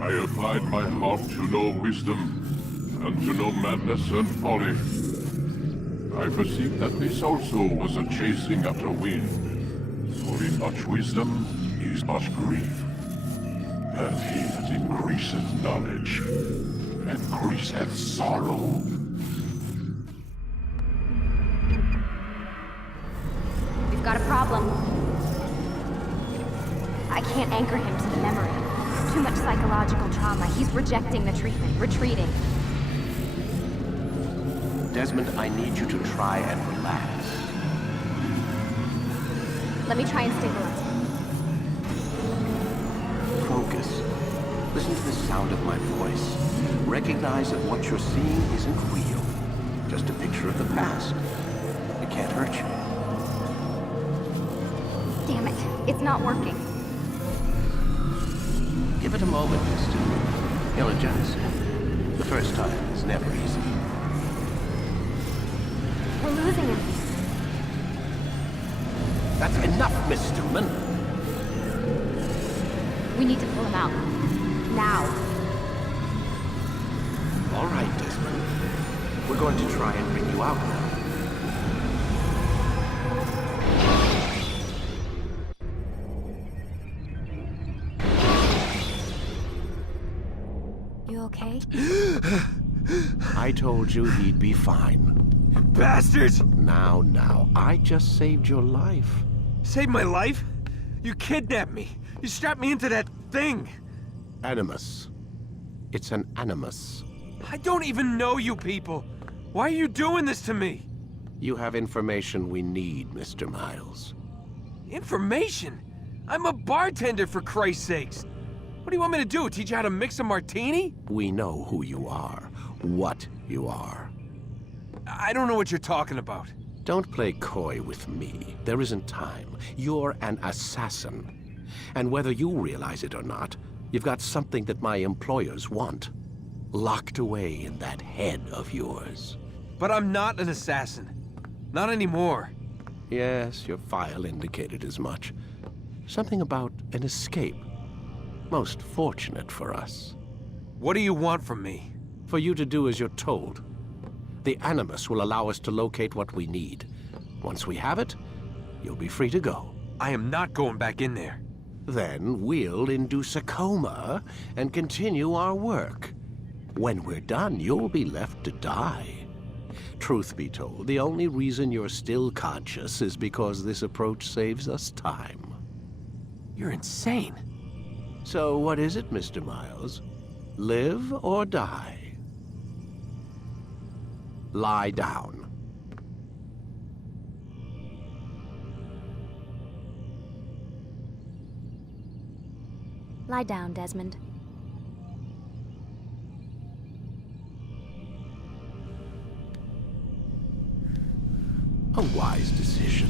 I applied my heart to know wisdom, and to know madness and folly. I perceived that this also was a chasing after wind. For in much wisdom is much grief. And he that increaseth knowledge, increaseth sorrow. We've got a problem. I can't anchor him to the memory. Too much psychological trauma. He's rejecting the treatment, retreating. Desmond, I need you to try and relax. Let me try and stabilize him. Focus. Listen to the sound of my voice. Recognize that what you're seeing isn't real. Just a picture of the past. It can't hurt you. Damn it. It's not working. Give it a moment, mister. He'll adjust. The first time is never easy. We're losing him. That's enough, Miss Stillman. We need to pull him out. Now. All right, Desmond. We're going to try and bring you out now. You okay? I told you he'd be fine. Bastards! Now, I just saved your life. Saved my life? You kidnapped me. You strapped me into that thing. Animus. It's an animus. I don't even know you people. Why are you doing this to me? You have information we need, Mr. Miles. Information? I'm a bartender, for Christ's sakes. What do you want me to do? Teach you how to mix a martini? We know who you are, what you are. I don't know what you're talking about. Don't play coy with me. There isn't time. You're an assassin. And whether you realize it or not, you've got something that my employers want. Locked away in that head of yours. But I'm not an assassin. Not anymore. Yes, your file indicated as much. Something about an escape. Most fortunate for us. What do you want from me? For you to do as you're told. The Animus will allow us to locate what we need. Once we have it, you'll be free to go. I am not going back in there. Then we'll induce a coma and continue our work. When we're done, you'll be left to die. Truth be told, the only reason you're still conscious is because this approach saves us time. You're insane. So what is it, Mr. Miles? Live or die? Lie down. Lie down, Desmond. A wise decision.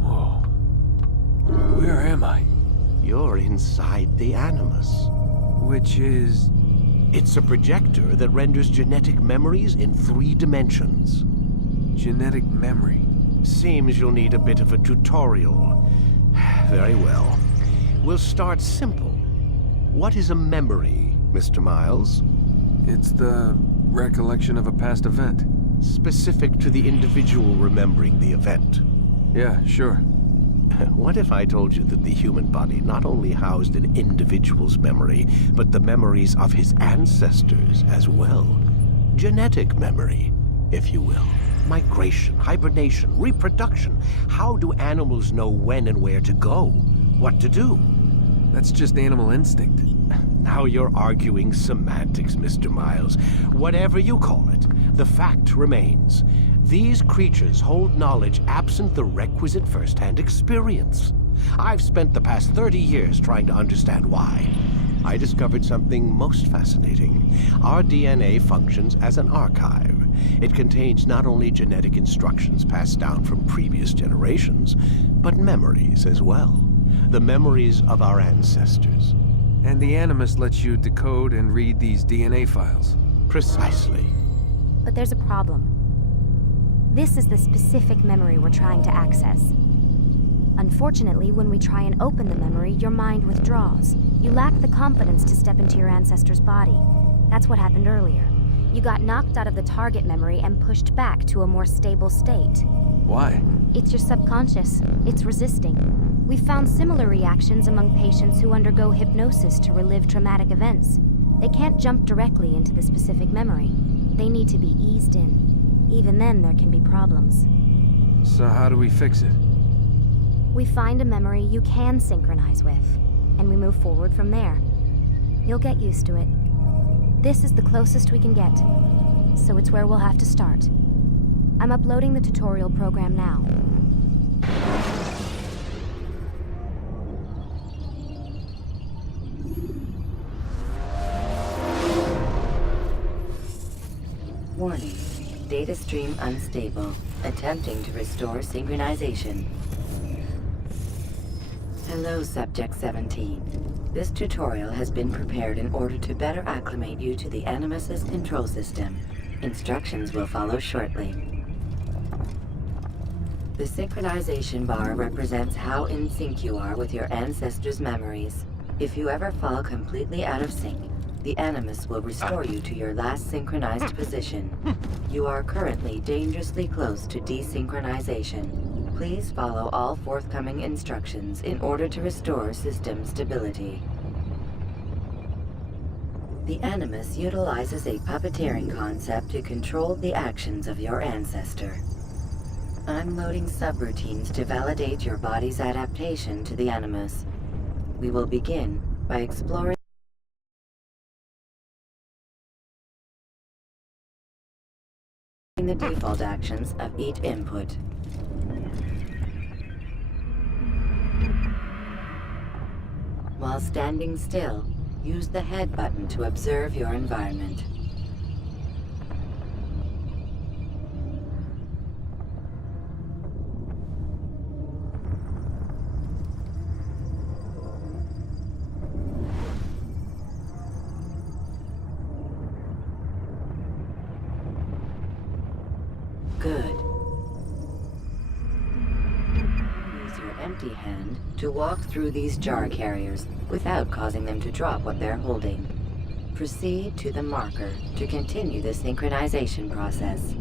Whoa. Where am I? You're inside the Animus. Which is... It's a projector that renders genetic memories in 3 dimensions. genetic memory. Seems you'll need a bit of a tutorial. Very well. We'll start simple. What is a memory, Mr. Miles? It's the recollection of a past event. Specific to the individual remembering the event. Yeah, sure. What if I told you that the human body not only housed an individual's memory, but the memories of his ancestors as well? Genetic memory, if you will. Migration, hibernation, reproduction. How do animals know when and where to go? What to do? That's just animal instinct. Now you're arguing semantics, Mr. Miles. Whatever you call it, the fact remains. These creatures hold knowledge absent the requisite first-hand experience. I've spent the past 30 years trying to understand why. I discovered something most fascinating. Our DNA functions as an archive. It contains not only genetic instructions passed down from previous generations, but memories as well. The memories of our ancestors. And the Animus lets you decode and read these DNA files. Precisely. But there's a problem. This is the specific memory we're trying to access. Unfortunately, when we try and open the memory, your mind withdraws. You lack the confidence to step into your ancestor's body. That's what happened earlier. You got knocked out of the target memory and pushed back to a more stable state. Why? It's your subconscious. It's resisting. We've found similar reactions among patients who undergo hypnosis to relive traumatic events. They can't jump directly into the specific memory. They need to be eased in. Even then, there can be problems. So how do we fix it? We find a memory you can synchronize with, and we move forward from there. You'll get used to it. This is the closest we can get, so it's where we'll have to start. I'm uploading the tutorial program now. Warning. Data stream unstable. Attempting to restore synchronization. Hello, Subject 17. This tutorial has been prepared in order to better acclimate you to the Animus's control system. Instructions will follow shortly. The synchronization bar represents how in sync you are with your ancestors' memories. If you ever fall completely out of sync, the Animus will restore you to your last synchronized position. You are currently dangerously close to desynchronization. Please follow all forthcoming instructions in order to restore system stability. The Animus utilizes a puppeteering concept to control the actions of your ancestor. I'm loading subroutines to validate your body's adaptation to the Animus. We will begin by exploring the default actions of each input. While standing still, use the head button to observe your environment. Good. Use your empty hand to walk through these jar carriers without causing them to drop what they're holding. Proceed to the marker to continue the synchronization process.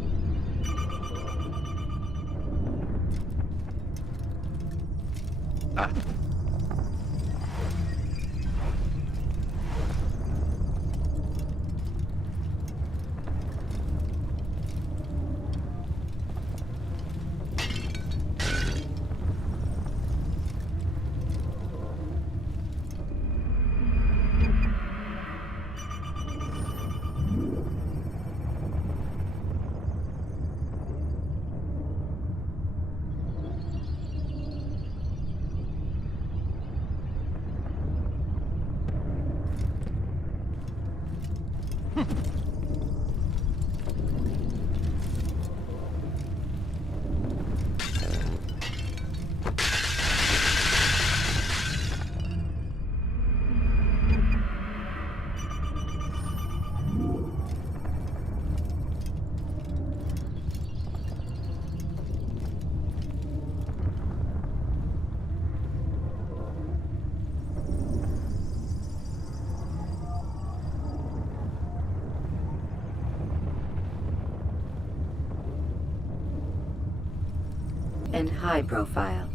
And high profile.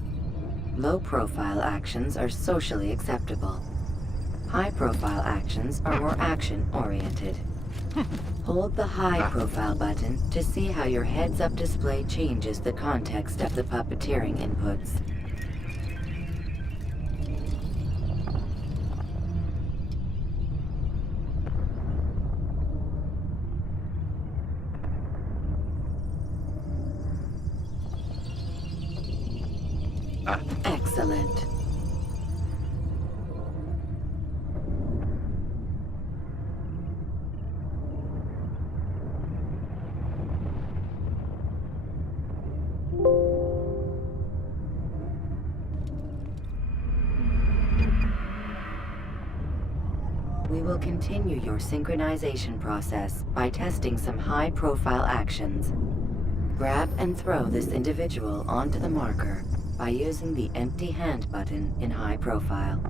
Low profile actions are socially acceptable. High profile actions are more action oriented. Hold the high profile button to see how your heads-up display changes the context of the puppeteering inputs. Excellent. We will continue your synchronization process by testing some high-profile actions. Grab and throw this individual onto the marker. by using the empty hand button in high profile.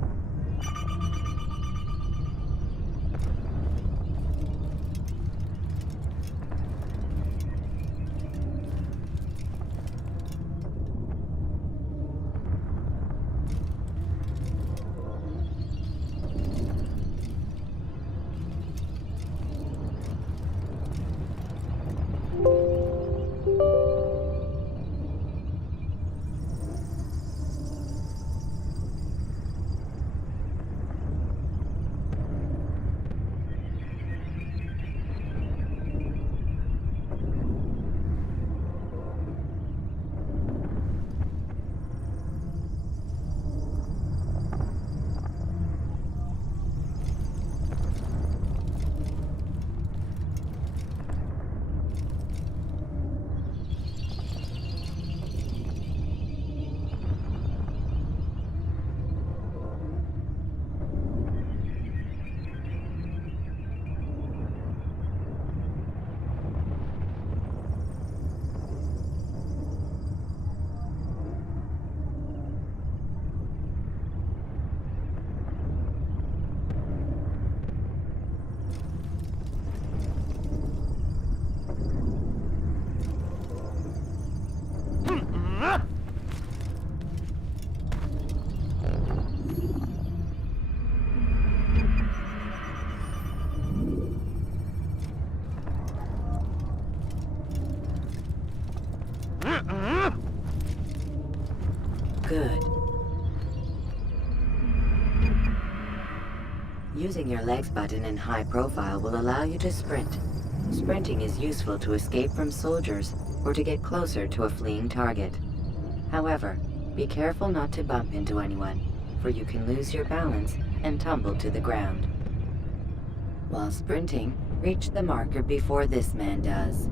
Good. Using your legs button in high profile will allow you to sprint. Sprinting is useful to escape from soldiers or to get closer to a fleeing target. However, be careful not to bump into anyone, for you can lose your balance and tumble to the ground. While sprinting, reach the marker before this man does.